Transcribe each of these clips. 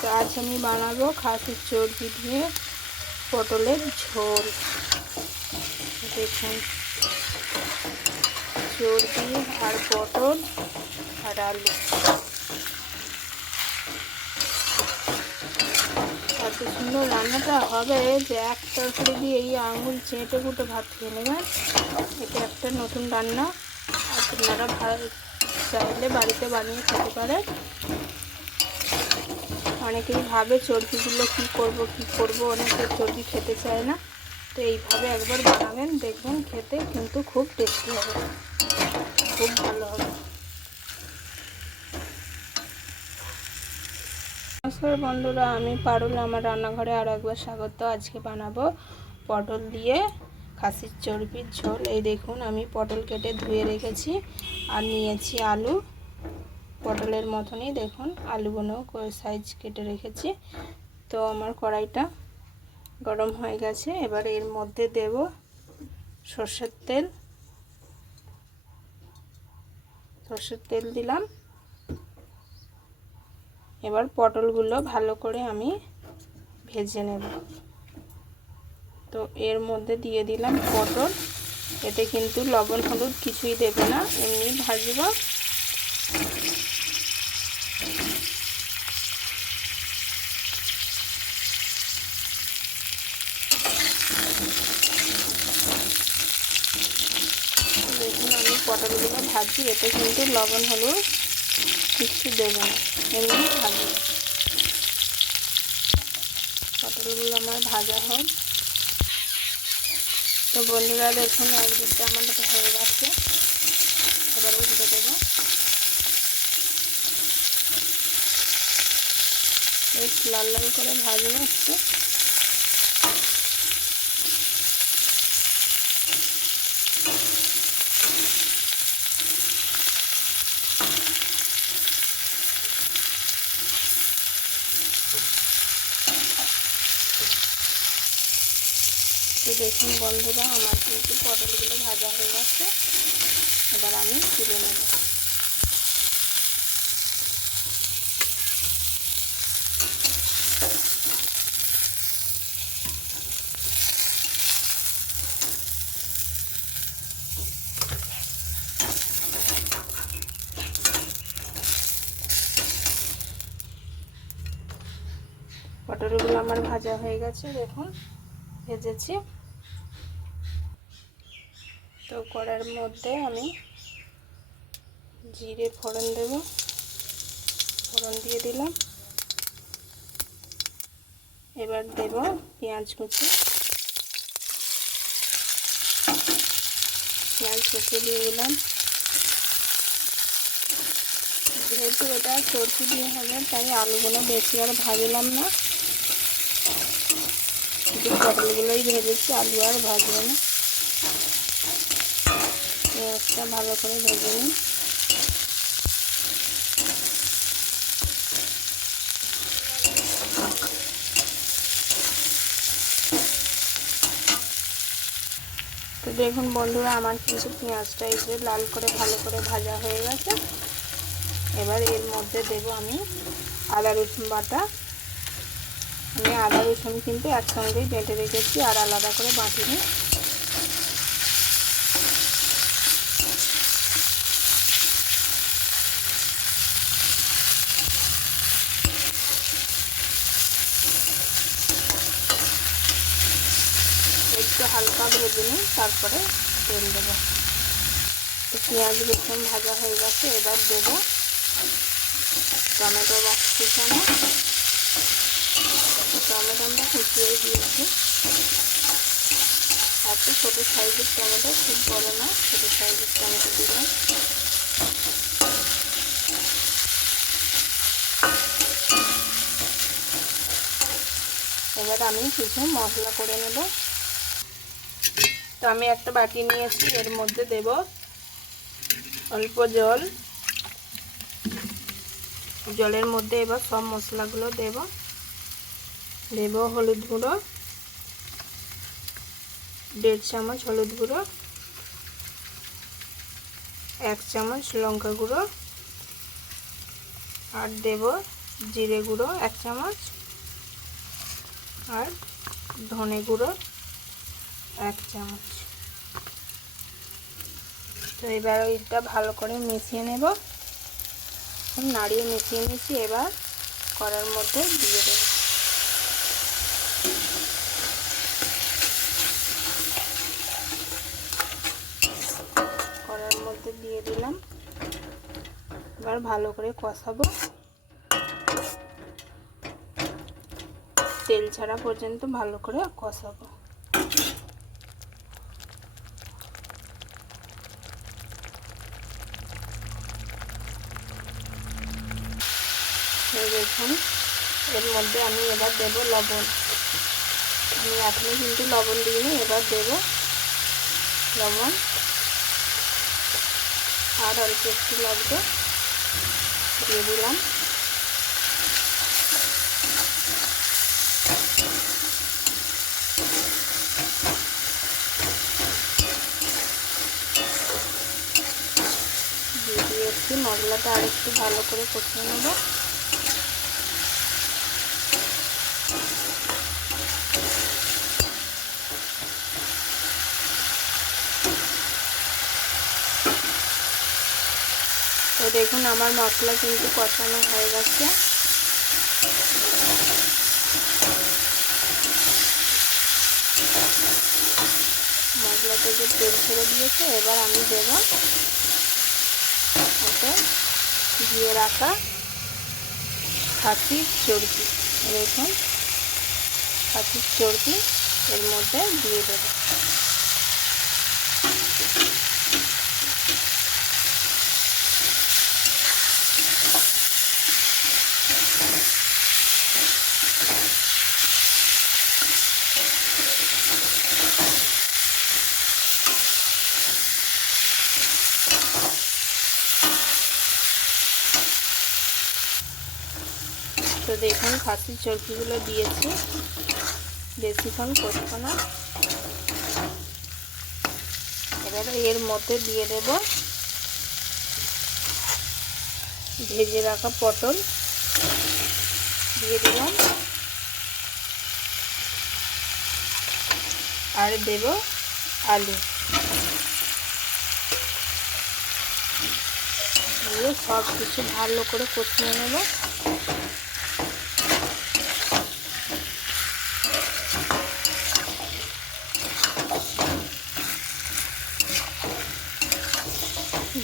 তো আজ আমি বানাবো খাসির চর্বি দিয়ে পটলের ঝোল। দেখুন, চর্বি আর পটল আর আলু, এত সুন্দর রান্নাটা হবে যে এক তরকারি দিয়ে এই আঙুল চেটে কুটে ভাত খেয়ে নেবেন। এটা একটা নতুন রান্না, আপনারা চাইলে বাড়িতে বানিয়ে খেতে পারেন। অনেকেই ভাবে চর্বিগুলো কি করব, অনেকে চর্বি খেতে চায় না। তো এইভাবে একবার বানাবেন, দেখবেন খেতে কিন্তু খুব টেস্টি হবে, খুব ভালো হবে। নমস্কার বন্ধুরা, আমি পারুল, আমার রান্নাঘরে আরও একবার স্বাগত। আজকে বানাবো পটল দিয়ে খাসির চর্বির ঝোল। এই দেখুন, আমি পটল কেটে ধুয়ে রেখেছি আর নিয়েছি আলু, পটলের মতনই দেখুন আলুগুলোও সাইজ কেটে রেখেছি। তো আমার কড়াইটা গরম হয়ে গেছে, এবার এর মধ্যে দেব সর্ষের তেল দিলাম। এবার পটলগুলো ভালো করে আমি ভেজে নেব। তো এর মধ্যে দিয়ে দিলাম পটল, এতে কিন্তু লবণ হলুদ কিছুই দেবে না, এমনি ভাজবো। দেখুন, আমি পটলগুলো ভাজি, এতে কিন্তু লবণ হলুদ কিছু দেবে না, এমনি ভাজবো। পটলগুলো আমার ভাজা হোক। তো বন্ধুরা দেখুন, একদিকটা আমাদের হয়ে গেছে, এবার উল্টে দেবো। বেশ লাল লাল করে ভাজবো একটু। তো দেখুন বন্ধুরা, আমার কিন্তু পটলগুলো ভাজা হয়ে গেছে, এবার আমি তুলে নেব। পটলগুলো আমার ভাজা হয়ে গেছে, দেখুন ভেজেছি। তো কড়ার মধ্যে আমি জিরে ফোড়ন দেব, ফোড়ন দিয়ে দিলাম। এবার দেব পেঁয়াজ কুচি, দিয়ে দিলাম। যেহেতু এটা চর্বি দিয়ে হবে, তাই আলুগুলো বেশি আর ভাজলাম না, শুধু পটলগুলোই ভেজেছি, আলু আর ভাজবো না। পেঁয়াজটা ভালো করে ভেজে নিই। তো দেখুন বন্ধুরা, আমার কিন্তু পেঁয়াজটা এই যে লাল করে ভালো করে ভাজা হয়ে গেছে। এবার এর মধ্যে দেব আমি আদা রসুন বাটা। আমি আদা রসুন কিন্তু একসঙ্গেই বেটে রেখেছি, আর আলাদা করে বাটিনি। একটু হালকা ভেজে নিই, তারপরে তেল দেবো। তো পেঁয়াজ রসুন ভাজা হয়ে গেছে, এবার দেব টমেটো কুচানো। টমেটো আমরা কুচিয়ে দিয়েছি, এত ছোটো সাইজের টমেটো, খুব বড় না, ছোটো সাইজের টমেটো দিলাম। এবার আমি কিছু মশলা করে নেব। তো আমি একটা বাটি নিয়েছি, এর মধ্যে দেব অল্প জল। জলের মধ্যে এবার সব মশলাগুলো দেব হলুদ গুঁড়ো 1.5 চামচ, হলুদ গুঁড়ো 1 চামচ, লঙ্কা গুঁড়ো, আর দেব জিরে গুঁড়ো 1 চামচ আর ধনে গুঁড়ো 1 চামচ। তো এবার ওইটা ভালো করে মিশিয়ে নেব। নাড়িয়ে মিশিয়ে নিয়েছি, এবার কড়ার মধ্যে দিয়ে দেব। কড়ার মধ্যে দিয়ে দিলাম, এবার ভালো করে কষাবো, তেল ছাড়া পর্যন্ত ভালো করে কষাবো। দেখুন এর মধ্যে আমি এবার দেব লবণ। আমি এখনই কিন্তু লবণ দিইনি, এবার দেব লবণ আর অল্প একটু লাগবে, দিয়ে দিলাম। দিয়ে দিয়েছি, মশলাটা আর একটু ভালো করে কষিয়ে নেব। তো দেখুন আমার মশলা কিন্তু কষানো হয়ে গেছে। মশলা থেকে তেল ছেড়ে দিয়েছে, এবার আমি দেব ওতে দিয়ে রাখা খাসির চর্বি। দেখুন খাসির চর্বি এর মধ্যে দিয়ে দেব। তো দেখুন খাসির চর্বিগুলো দিয়েছি, বেশিক্ষণ কষবো না। এবারে এর মধ্যে দিয়ে দেব ভেজে রাখা পটল, দিয়ে দিলাম আর দেব আলু, দিয়ে সব কিছু ভালো করে কষিয়ে নেব।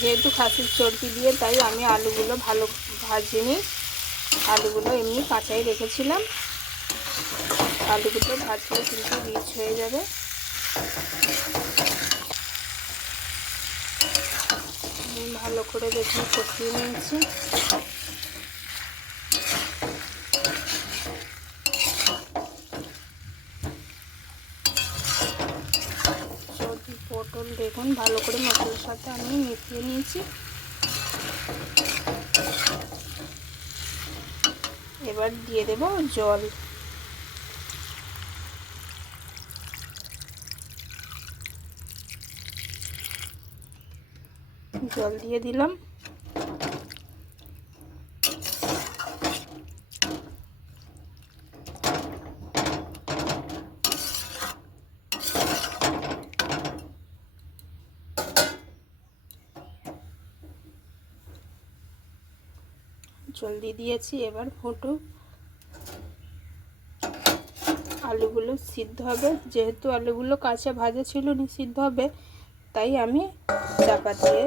যেহেতু খাসির চর্বি দিয়ে, তাই আমি আলুগুলো ভালো ভাজিনি, আলুগুলো এমনি কাঁচাই রেখেছিলাম। আলুগুলো ভাজলে কিন্তু রিচ হয়ে যাবে। ভালো করে দেখুন কষিয়ে নিয়েছি। পটল দেখুন ভালো করে মশলার সাথে আমি মিশিয়ে নিয়েছি। এবার দিয়ে দেব জল। জল দিয়ে দিলাম। জল দিয়ে দিয়েছি, এবার ফুটুক। আলুগুলো সিদ্ধ হবে, যেহেতু আলুগুলো কাঁচা ভাজা ছিল না, সিদ্ধ হবে, তাই আমি চাপা দিয়ে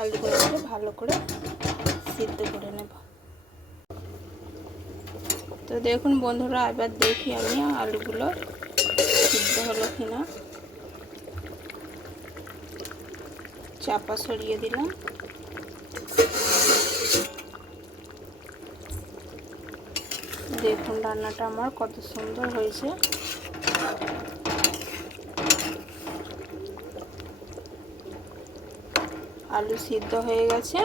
আলুগুলোকে ভালো করে সিদ্ধ করে নেব। তো দেখুন বন্ধুরা, এবার দেখি আমি আলুগুলো সিদ্ধ হলো কিনা। চাপা সরিয়ে দিলাম। দেখুন রান্নাটা আমার কত সুন্দর হয়েছে। আলু সিদ্ধ হয়ে গেছে।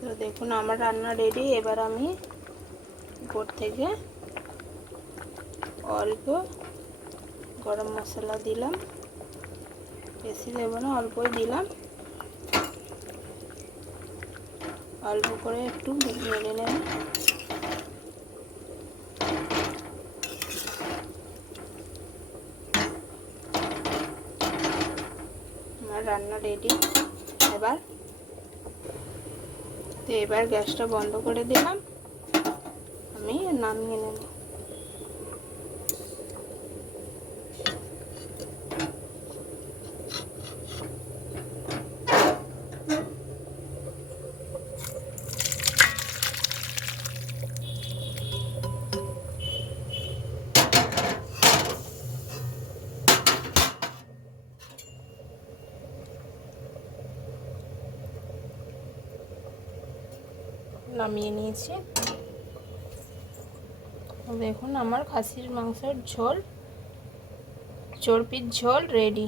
তো দেখুন আমার রান্না রেডি। এবার আমি উপর থেকে অল্প গরম মশলা দিলাম, বেশি দেব না, অল্পই দিলাম। অল্প করে একটু নেড়ে নেব। আমার রান্না রেডি। এবার গ্যাসটা বন্ধ করে দিলাম, আমি নামিয়ে নেব। নামিয়ে নিয়েছি। দেখুন আমার খাসির মাংসের ঝোল, চর্বির ঝোল রেডি।